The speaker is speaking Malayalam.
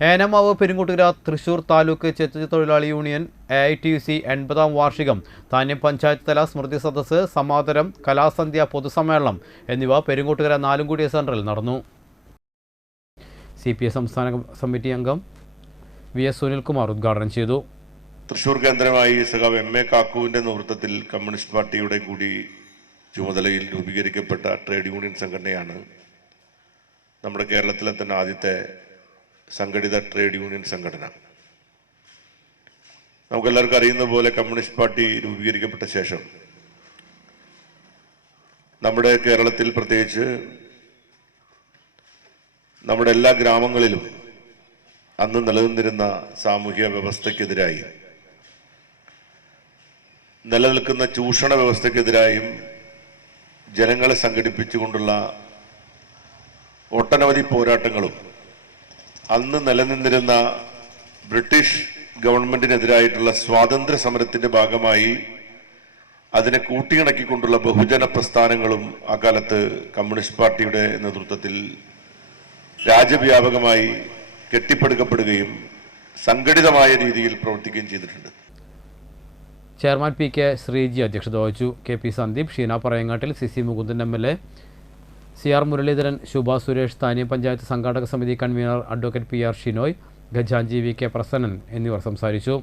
ഏനമാവ് പെരുങ്കുട്ടുകര തൃശൂർ താലൂക്ക് ചെത്തു തൊഴിലാളി union A I T C എൺപതാം വാർഷികം താന്യം പഞ്ചായത്ത് തല സ്മൃതി സദസ്സ് സമാതരം കലാസന്ധ്യ പൊതുസമ്മേളനം എന്നിവ പെരുങ്കുട്ടുകര നാലുംകൂടിയ സെന്ററിൽ നടന്നു. സി പി എ സംസ്ഥാന സമിതി അംഗം വി എസ് സുനിൽകുമാർ ഉദ്ഘാടനം ചെയ്തു. തൃശൂർ കേന്ദ്രമായി സഖാവ് എം എ കാക്കുവിന്റെ നേതൃത്വത്തിൽ കമ്മ്യൂണിസ്റ്റ് പാർട്ടിയുടെ കൂടി ചുമതലയിൽ രൂപീകരിക്കപ്പെട്ട ട്രേഡ് യൂണിയൻ സംഘടനയാണ് നമ്മുടെ കേരളത്തിലെ തന്നെ ആദ്യത്തെ സംഘടിത ട്രേഡ് യൂണിയൻ സംഘടന. നമുക്കെല്ലാവർക്കും അറിയുന്ന പോലെ കമ്മ്യൂണിസ്റ്റ് പാർട്ടി രൂപീകരിക്കപ്പെട്ട ശേഷം നമ്മുടെ കേരളത്തിൽ പ്രത്യേകിച്ച് നമ്മുടെ എല്ലാ ഗ്രാമങ്ങളിലും അന്ന് നിലനിന്നിരുന്ന സാമൂഹ്യ വ്യവസ്ഥയ്ക്കെതിരായി നിലനിൽക്കുന്ന ചൂഷണ വ്യവസ്ഥയ്ക്കെതിരായും ജനങ്ങളെ സംഘടിപ്പിച്ചുകൊണ്ടുള്ള ഒട്ടനവധി പോരാട്ടങ്ങളും അന്ന് നിലനിന്നിരുന്ന ബ്രിട്ടീഷ് ഗവൺമെന്റിനെതിരായിട്ടുള്ള സ്വാതന്ത്ര്യ സമരത്തിന്റെ ഭാഗമായി അതിനെ കൂട്ടിയിണക്കിക്കൊണ്ടുള്ള ബഹുജന പ്രസ്ഥാനങ്ങളും അക്കാലത്ത് കമ്മ്യൂണിസ്റ്റ് പാർട്ടിയുടെ നേതൃത്വത്തിൽ രാജ്യവ്യാപകമായി കെട്ടിപ്പടുക്കപ്പെടുകയും സംഘടിതമായ രീതിയിൽ പ്രവർത്തിക്കുകയും ചെയ്തിട്ടുണ്ട്. ചെയർമാൻ പി കെ ശ്രീജി അധ്യക്ഷത വഹിച്ചു. K P Sandeep Sheena Parayangattil C C Mukundan M L A C R Muraleedharan Shubha Suresh സ്ഥാനീയ panchayat സംഘാടക സമിതി convener advocate P R Shinoy ഖജാൻജി V K Prasannan എന്നിവർ സംസാരിച്ചു.